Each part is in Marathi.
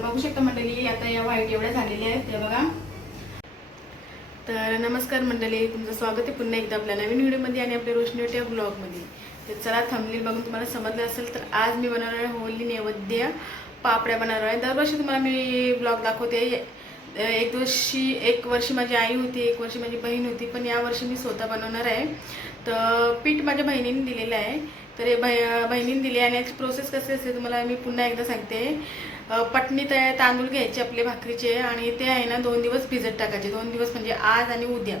तर बघू शकता मंडळी आता या व्हाईट एवढ्या झालेल्या आहेत ते बघा. तर नमस्कार मंडळी तुमचं स्वागत आहे पुन्हा एकदा आपल्या नवीन व्हिडिओमध्ये आणि आपल्या रोशनी या ब्लॉगमध्ये. तर चला थांबली बघून तुम्हाला समजलं असेल तर आज मी बनवणार आहे होली नैवेद्य पापड्या बनवणार आहे. दरवर्षी तुम्हाला मी ब्लॉग दाखवते. एक वर्षी एक वर्षी माझी आई होती एक वर्षी माझी बहीण होती पण यावर्षी मी स्वतः बनवणार आहे. तर पीठ माझ्या बहिणीने दिलेलं आहे. तर हे बहिणीने दिली आणि याची प्रोसेस कशी असते तुम्हाला मी पुन्हा एकदा सांगते. पटणी तया तांदूळ घ्यायचे आपले भाकरीचे आणि ते आहे ना दोन दिवस भिजत टाकायचे. दोन दिवस म्हणजे आज आणि उद्या.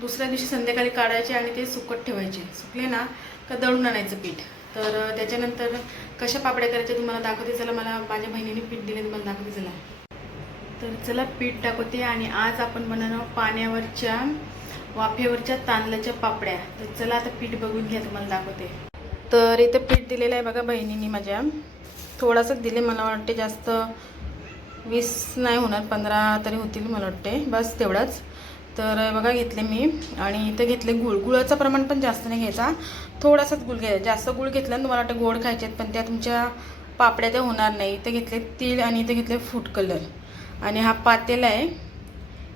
दुसऱ्या दिवशी संध्याकाळी काढायचे आणि ते सुकट ठेवायचे. सुकले ना का दळून आणायचं पीठ. तर त्याच्यानंतर कशा पापड्या करायच्या तुम्हाला दाखवते. चला मला माझ्या बहिणीने पीठ दिले तुम्हाला दाखवते. चला. तर चला पीठ टाकवते आणि आज आपण बनवणार पाण्यावरच्या वाफेवरच्या तांदळाच्या पापड्या. तर चला आता पीठ बघून घ्या तुम्हाला दाखवते. तर इथं पीठ दिलेलं आहे बघा बहिणींनी माझ्या. थोडंसंच दिले मला वाटते जास्त वीस नाही होणार पंधरा तरी होतील मला वाटते. बस तेवढंच. तर बघा घेतले मी. आणि इथं घेतले गुळ. गुळाचं प्रमाण पण जास्त नाही घ्यायचा थोडासाच गुळ घ्यायचा जास्त गुळ घेतला ना तुम्हाला वाटतं गोड खायचे आहेत पण त्या तुमच्या पापड्या त्या होणार नाही. इथे घेतले तीळ आणि इथे घेतले फूड कलर. आणि हा पातेला आहे.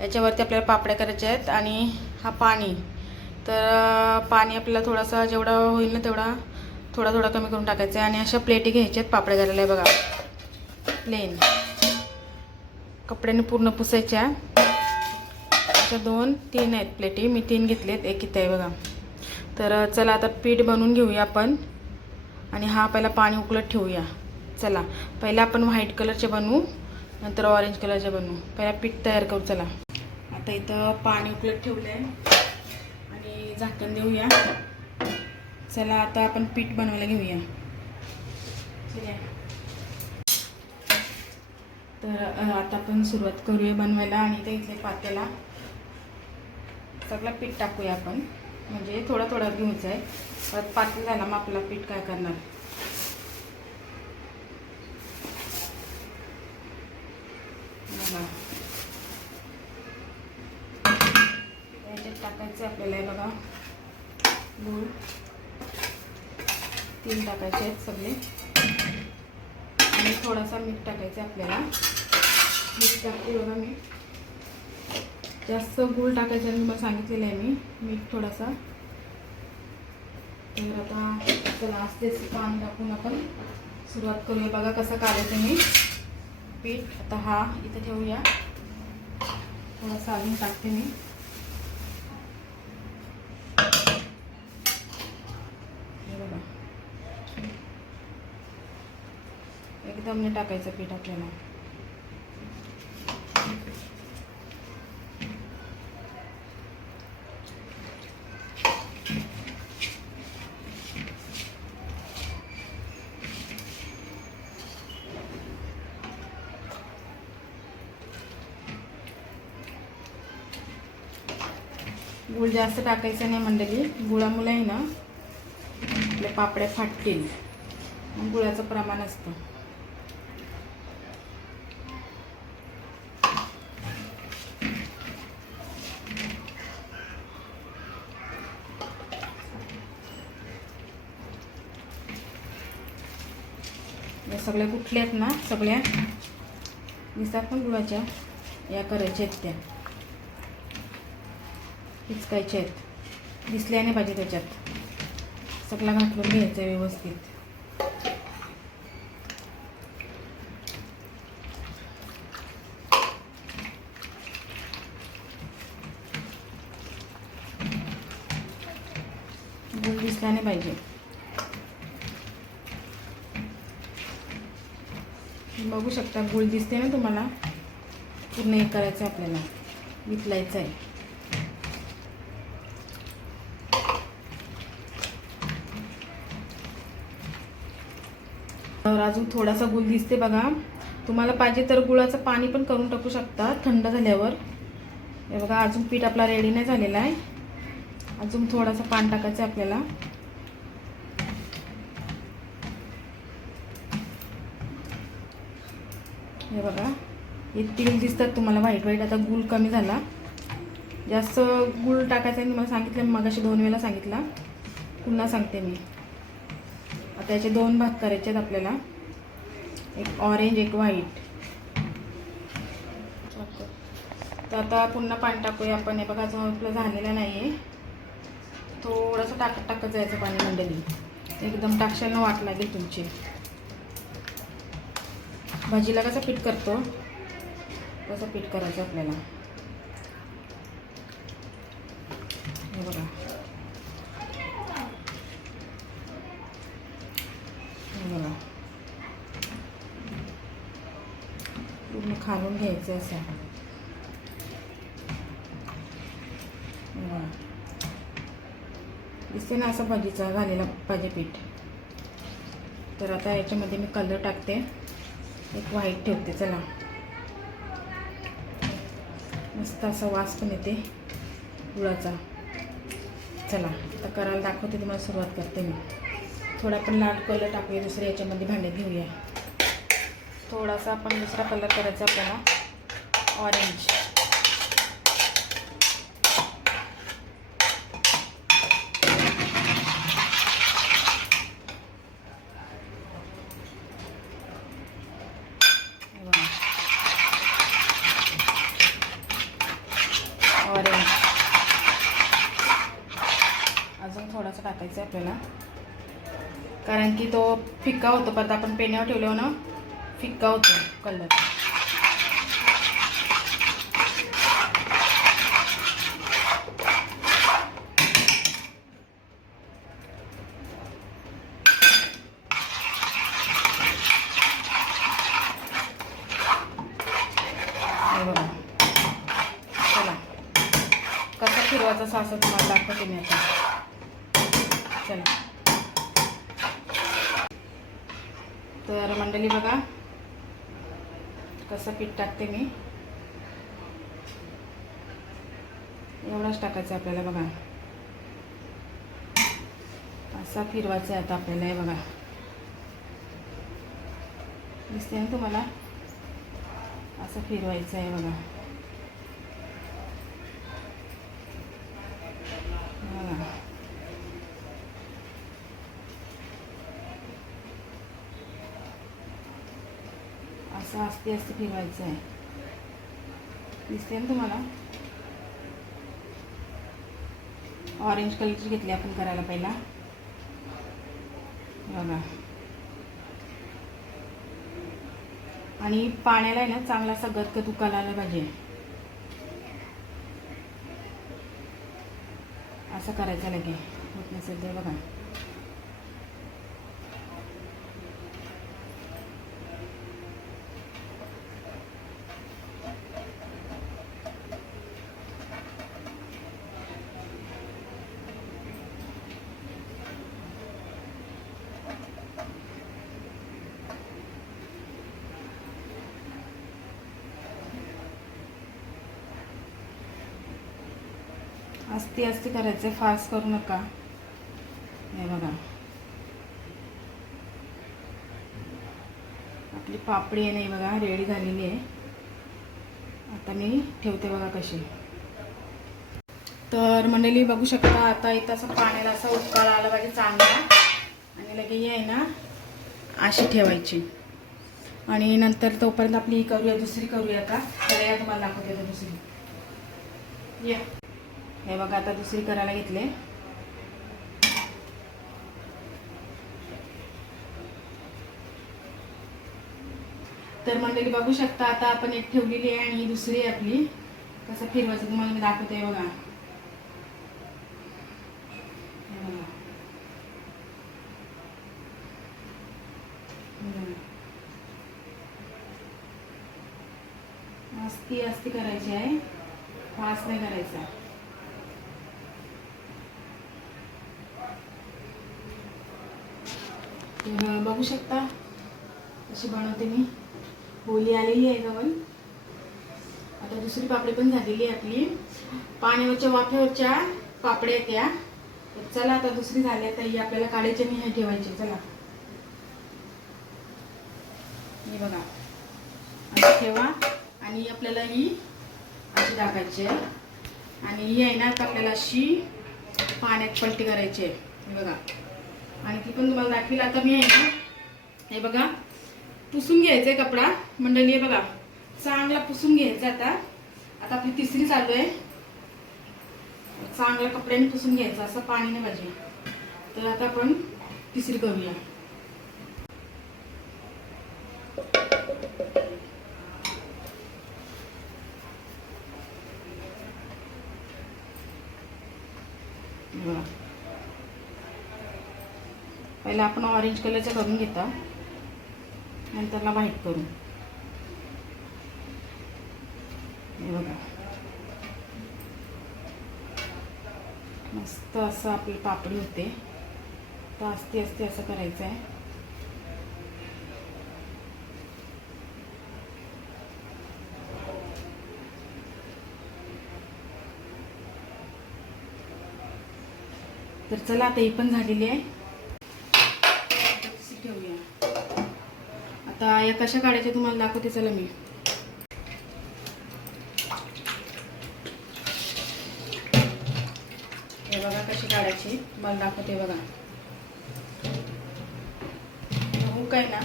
याच्यावरती आपल्याला पापड्या करायच्या आहेत. आणि हा पाणी. तर पाणी आपल्याला थोडासा जेवढा होईल ना तेवढा थोडा थोडा कमी करून टाकायचं आहे आणि अशा प्लेटी घ्यायच्या आहेत पापड्या करायला बघा. प्लेन कपड्याने पूर्ण पुसायच्या. अशा दोन तीन आहेत प्लेटी. मी तीन घेतलेत. एक इथं आहे बघा. तर चला आता पीठ बनवून घेऊया आपण. आणि हा पहिला पाणी उकलत ठेवूया. चला. पहिला आपण व्हाईट कलरचे बनवू. नंतर ऑरेंज कलरचे बनवू. पहिला पीठ तयार करू. चला. आता इथं पाणी उकलत ठेवलं आहे आणि झाकण देऊया. चला आता आपण पीठ बनवायला घेऊया. तर आता आपण सुरुवात करूया बनवायला आणि ते इथले पात्याला सगळं पीठ टाकूया आपण. म्हणजे थोडा थोडा घेऊच आहे. परत पातळ झाला मग आपला पीठ काय करणार? बघा याच्यात टाकायचं आपल्याला हे बघा गूळ तीन टाकायचे आहेत सगळे. आणि थोडासा मीठ टाकायचं आहे आपल्याला. मीठ टाकते बघा मी. जास्त गुळ टाकायचं आणि तुम्हाला सांगितलेलं आहे मी. मीठ थोडासा. तर आता चला आस्ते पान टाकून आपण सुरुवात करूया. बघा कसं काढायचं मी. पीठ आता हा इथं ठेवूया. थोडासा अजून टाकते मी हे बघा एकदम टाकायचं पीठ आपल्याला गुळ जास्त टाकायचं नाही मंडळी. गुळामुळे ना आपल्या पापड्या फाटतील. गुळाचं प्रमाण असतं. या सगळ्या कुठल्या आहेत ना सगळ्या? दिसतात पण गुळाच्या. या करायच्या आहेत त्या. हिचकायच्या आहेत. दिसल्या नाही पाहिजे त्याच्यात. सगळा घातलून घ्यायचं आहे व्यवस्थित गुळ दिसला नाही पाहिजे आता गुळ दिसते ना तुम्हाला? पूर्ण हे करायचं आहे आपल्याला. वितलायचं आहे तर अजून थोडासा गुळ दिसते बघा. तुम्हाला पाहिजे तर गुळाचं पाणी पण करून टाकू शकता थंड झाल्यावर. हे बघा अजून पीठ आपला रेडी नाही झालेला आहे. अजून थोडासा पाणी टाकायचं आहे आपल्याला. हे बघा. हे तीळ दिसतात तुम्हाला व्हाईट व्हाईट आता गुळ कमी झाला. जास्त गुळ टाकायचा आहे मला सांगितलं मग अशी दोन वेळेला सांगितला. पुन्हा सांगते मी. आता याचे दोन भाग करायचे आहेत आपल्याला. एक ऑरेंज एक व्हाईट तर आता पुन्हा पाणी टाकूया आपण. हे बघा अजून आपलं झालेलं नाही आहे थोडंसं टाकत टाकत जायचं पाणी मंडळी. एकदम टाकशाल वाट लागेल तुमची. भाजीला कसं पीठ करतो? तसं पीठ करायचं आपल्याला? हे बघा. हे बघा. पूर्ण खालून घ्यायचं असं. दिसते ना असं भाजीचा झालेला भाजी पीठ तर आता याच्यामध्ये मी कलर टाकते. एक व्हाईट ठेवते चला. मस्त असा वास पण येते गुळाचा. चला आता करायला दाखवते तुम्हाला सुरुवात करते मी. थोडा पण लाल कलर टाकूया दुसऱ्या याच्यामध्ये भांड्यात घेऊया. थोडासा आपण दुसरा कलर करायचा आपल्याला. ऑरेंज हे बघा. ऑरेंज अजून थोडासा टाकायचा आहे आपल्याला. कारण की तो फिक्का होतो परत आपण पेण्यावर ठेवल्यावर ना फिक्का होतो कलर हे बघा चला कसं फिरवायचं सासं तुम्हाला दाखवते मी आता चला तर मंडळी बघा कसं पीठ टाकते मी? एवढंच टाकायचं आहे आपल्याला बघा. असा फिरवायचा आहे आता आपल्याला हे बघा. दिसते ना तुम्हाला? असं फिरवायचं आहे बघा. बघा. असं असते असते फिरवायचं आहे. दिसते ना तुम्हाला? ऑरेंज कलरची घेतली आपण करायला पहिला. बघा. आणि पाण्याला आहे ना चांगला असा गतगत उकाला आला पाहिजे. असं करायचं लगे होत नसेल तर बघा. अस्ती असती करायचं आहे फास्ट करू नका. हे बघा. आपली पापडी आहे नाही बघा रेडी झालेली आहे. आता मी ठेवते बघा कशी. तर मंडळी बघू शकता आता इथं असं पाण्याला असा उकाळा आला पाहिजे चांगला. आणि लगे आहे ना अशी ठेवायची. आणि नंतर तोपर्यंत आपली ही करूया दुसरी करूया का तर या तुम्हाला दाखवते दुसरी. या. हे बघा आता दुसरी करायला घेतले. तर मंडळी बघू शकता आता आपण एक ठेवलेली आहे आणि ही दुसरी आहे आपली. कसं फिरवायचं तुम्हाला मी दाखवते बघा. हे बघा. अस्ती अस्ती करायची आहे. फास्ट नाही करायचा. बघू शकता. अशी बनवते मी होली आलेली आहे जवळ. आता दुसरी पापडी पण झालेली आहे आपली. पाण्यावरच्या वाफ्यावरच्या पापड्या आहेत त्या. चला आता दुसरी झाली आता ही आपल्याला काढायची आणि हे ठेवायची. चला. हे बघा. अशी ठेवा. आणि आपल्याला ही अशी टाकायची आहे. आणि ही आहे ना आपल्याला अशी पाण्यात पलटी करायची आहे. हे बघा. आणि ती पण तुम्हाला दाखवील. आता मी आहे ना हे बघा पुसून घ्यायचा आहे कपडा. मंडळी हे बघा चांगला पुसून घ्यायचा आता. आता आपली तिसरी चालू आहे. चांगल्या कपड्याने पुसून घ्यायचं असं पाणी नाही पाहिजे. तर आता आपण तिसरी करूया. बघा. पहिला आपण ऑरेंज कलरचं करून घेता. नंतरला व्हाईट करू हे बघा. मस्त असं आपली पापडी होते. तर असते असते असं करायचं आहे. तर चला आता ही पण झालेली आहे आता तशी ठेवूया आता या कशा काढायच्या तुम्हाला दाखवते चला मी. हे बघा कशी काढायची मला दाखवते बघा. हुक आहे ना?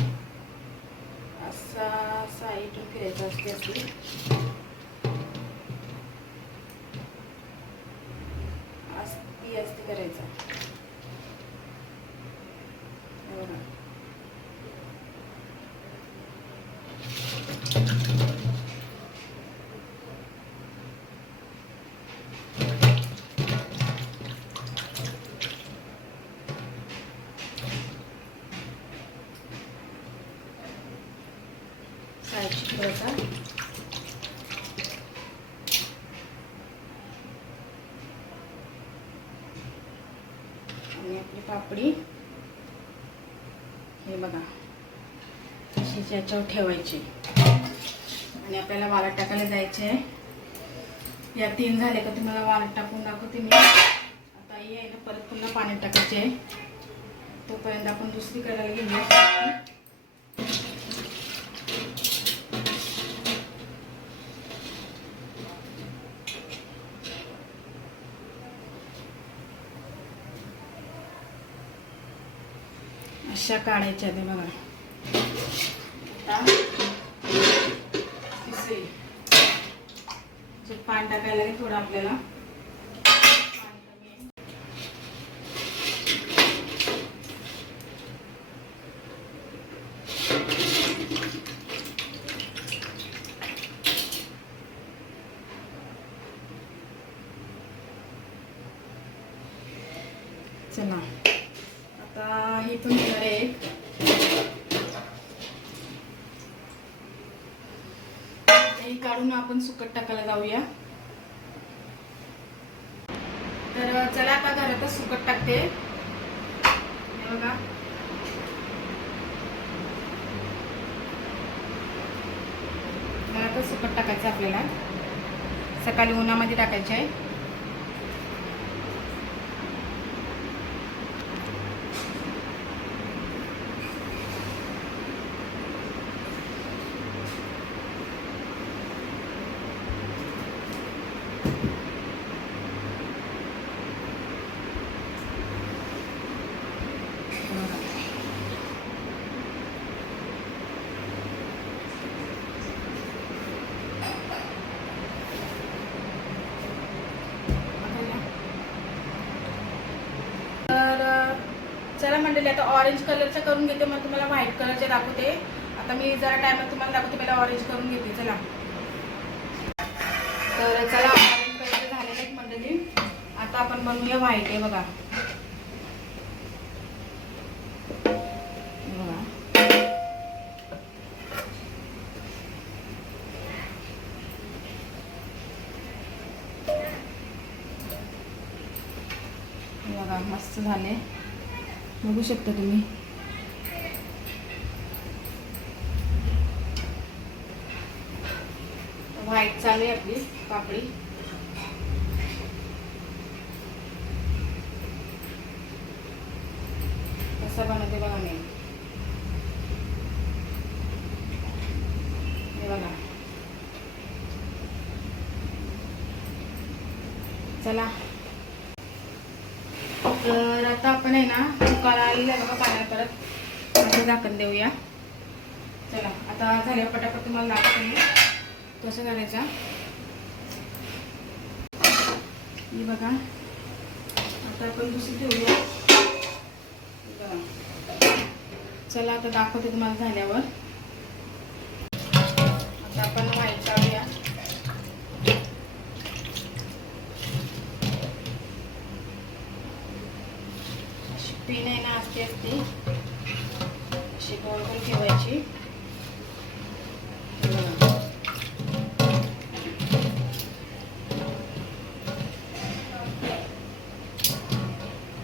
असा साईडून फिरायचा असते असली असती असती करायचा हे बघा साईडची ठेवायचा आणि आपली पापडी हे बघा अशीच याच्यावर ठेवायची. आणि आपल्याला वाळत टाकायला जायचे आहे. या तीन झाले का तुम्हाला वालत टाकून दाखवते मी. आता ही आहे ना परत पुन्हा पाण्यात टाकायचे आहे. तोपर्यंत आपण दुसरी करायला घेऊया अशा काढायच्या ते बघा आता तिसरी जे पाणी टाकायला लागेल थोडं आपल्याला. चला. आता हे पण घेणार आहे काढून आपण सुकट टाकायला जाऊया. तर चला आता घरातच सुकट टाकते. हे बघा. घरातच सुकट टाकायचं आपल्याला. सकाळी उन्हामध्ये टाकायचे. आहे तर चला मंडळी आता ऑरेंज कलरचं करून घेते मग तुम्हाला व्हाईट कलरचे दाखवते. आता मी जरा टायमात तुम्हाला दाखवते पहिला ऑरेंज करून घेते चला. तर चला ऑरेंज कलरचे झालेले आहेत मंडळी. आता आपण बनवूया व्हाईट आहे बघा. बघा. बघा मस्त झाले. बघू शकता तुम्ही. व्हाईट चालू आहे आपली पापडी. कसा बनवते बघा मी. हे बघा. चला. तर आता आपण आहे ना उकाळा आलेला आहे बघा पाण्यात परत. असं झाकण देऊया. चला आता झाल्या पटापट तुम्हाला दाखवते कसं करायचा? बघा. आता आपण दुसरी ठेवूया. चला आता दाखवते तुम्हाला झाल्यावर. आता आपण पेन असते. अशी गोल गोल ठेवायची.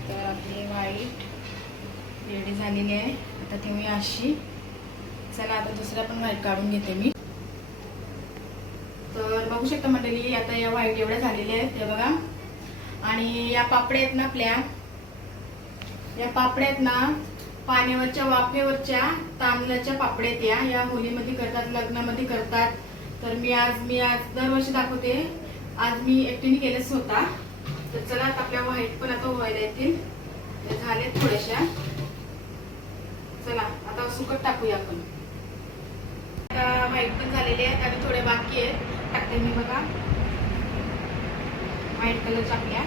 तर आपली व्हाईट रेडी झालेली आहे. आता ठेवूया अशी. चला आता दुसऱ्या पण व्हाईट काढून घेते मी. तर बघू शकता मंडळी आता या व्हाईट एवढ्या झालेल्या आहेत ते बघा. आणि या पापड्या आहेत ना आपल्या या पापड्यात ना पाण्यावरच्या वाफेवरच्या तांदळाच्या पापड्यात या या होलीमध्ये करतात लग्नामध्ये करतात. तर मी आज मी आज दरवर्षी दाखवते. आज मी एकटीने केलंच होता तर चला आता आपल्या व्हाईट पण आता व्हायला येतील. झालेत थोड्याशा. चला आता सुकट टाकूया आपण. आता व्हाईट पण झालेले आहेत आणि थोडे बाकी आहेत. टाकते मी बघा. व्हाईट कलर चांगल्या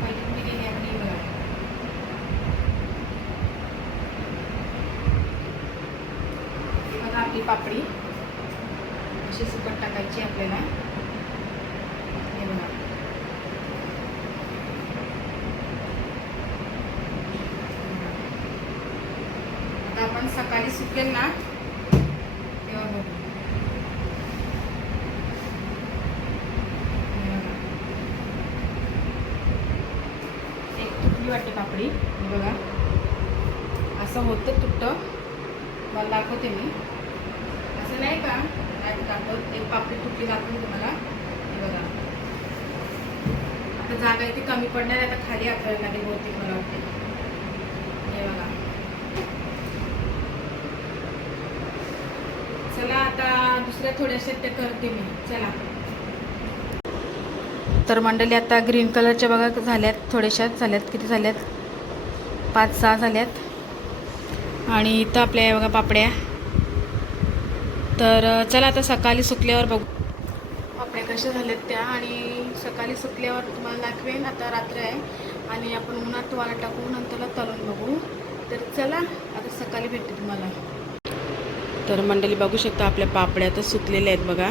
व्हाईट मी दिली आपली बघा ही बघा आपली पापडी अशी सुकट टाकायची आपल्याला हे बघा आता आपण सकाळी सुकेल ना तेव्हा बघू हे बघा. एक वाटते पापडी बघा. असं होतं तुटतं मला दाखवते मी. असं नाही का? नाही दाखवत. एक पापडी तुटली दाखवते तुम्हाला. हे बघा. आता जागा इथे कमी पडणार आहे. आता खाली आपल्याला लागेल बहुतेक मला वाटते. हे बघा. चला आता दुसऱ्या थोड्याशा ते करते मी. चला. तर मंडळी आता ग्रीन कलरच्या बघा झाल्यात थोड्याशा झाल्यात किती झाल्यात? पाच सहा झाल्यात. आणि इथं आपल्या बघा पापड्या. तर चला आता सकाळी सुकल्यावर बघू. पापड्या कशा झाल्यात त्या? आणि सकाळी सुकल्यावर तुम्हाला दाखवेन आता रात्र आहे. आणि आपण उन्हात तुम्हाला टाकू नंतरला तळून बघू. तर चला आता सकाळी भेटते तुम्हाला. तर मंडळी बघू शकता आपल्या पापड्या तर सुकलेल्या आहेत बघा.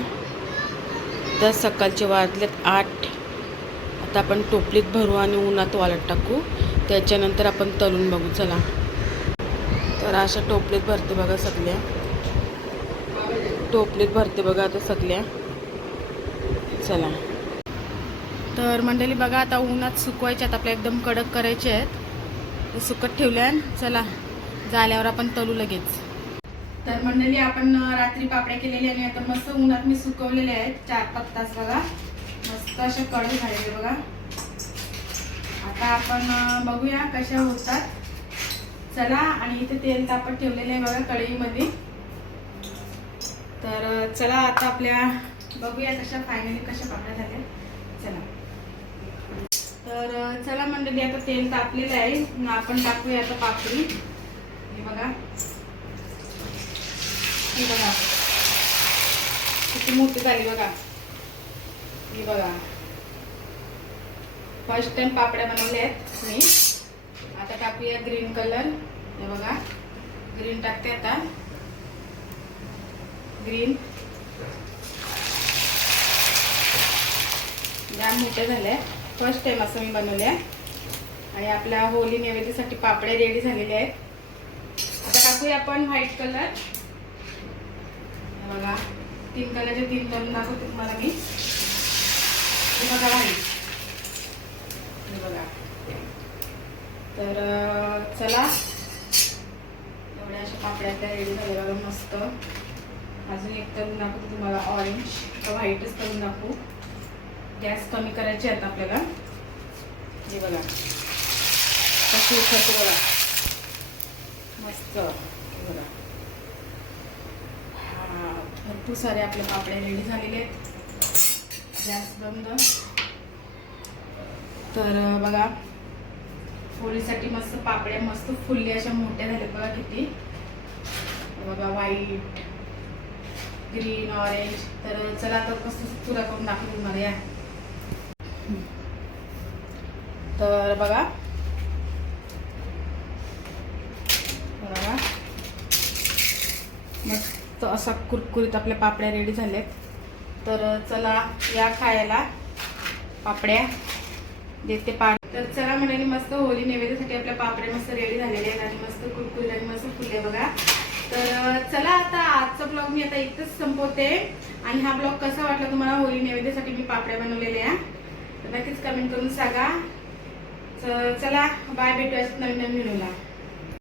तर सकाळचे वाजल्यात आठ. आता आपण टोपलीत भरू आणि उन्हात वाळत टाकू. त्याच्यानंतर आपण तळून बघू चला. तर अशा टोपलीत भरते बघा सगळ्या. टोपलीत भरते बघा आता सगळ्या. चला. तर मंडळी बघा आता उन्हात सुकवायचे आहेत आपल्या एकदम कडक करायचे आहेत. सुकत ठेवल्या चला झाल्यावर आपण तळू लगेच. तर मंडळी आपण रात्री पापड्या केलेल्या आणि आता मस्त उन्हात मी सुकवलेल्या आहेत. चार पाच तास बघा. मस्त अशा कडक झालेले बघा. आता आपण बघूया कशा होतात. चला आणि इथे तेल तापत ठेवलेलं आहे बघा कढईमध्ये. तर चला आता आपल्या बघूया कशा फायनली कशा पापड्या झाल्या. चला. तर चला मंडळी आता तेल तापलेलं आहे. मग आपण टाकूया आता पापडी हे बघा. हे बघा. किती मोठी झाली बघा. ही बघा. फर्स्ट टाइम पापड्या बनवल्या आहेत मी आता टाकूया ग्रीन कलर हे बघा. ग्रीन टाकते आता. ग्रीन जाम मोठ्या झाल्या फर्स्ट टाइम असं मी बनवल्या. आणि आपल्या होली नैवेद्यासाठी पापड्या रेडी झालेल्या आहेत. आता टाकूया आपण व्हाईट कलर बघा. तीन कलरचे तीन कलर दाखवते तुम्हाला मी. बघा व्हाईट बघा तर चला. एवढ्या अशा पापड्या त्या रेडी झाल्या बघा मस्त. अजून एक तळून दाखवते तुम्हाला ऑरेंज तर व्हाईटच तळून दाखवू. गॅस कमी करायचे आहेत आपल्याला. हे बघा. कशी उठते बघा. मस्त. बघा. हा, भरपूर सारे आपल्या पापड्या रेडी झालेले आहेत. गॅस बंद. तर बघा होळीसाठी मस्त पापड्या मस्त फुलली अशा मोठ्या झाल्या बघा किती. बघा व्हाईट ग्रीन ऑरेंज तर चला आता कसं चुरा करून दाखवते तुम्हाला या. तर बघा. बघा. मस्त असा कुरकुरीत आपल्या पापड्या रेडी झाल्यात. तर चला या खायला पापड्या. देते पा तर चला म्हणाली मस्त होली नैवेद्यासाठी आपल्या पापड्या मस्त रेडी झालेल्या आहेत आणि मस्त कुरकुरी आणि मस्त फुले बघा. तर चला आता आजचा ब्लॉग मी आता इथंच संपवते. आणि हा ब्लॉग कसा वाटला तुम्हाला? होली नैवेद्यासाठी मी पापड्या बनवलेल्या तर नक्कीच कमेंट करून सांगा. चला बाय भेटूया नवीन नवीन व्हिडिओला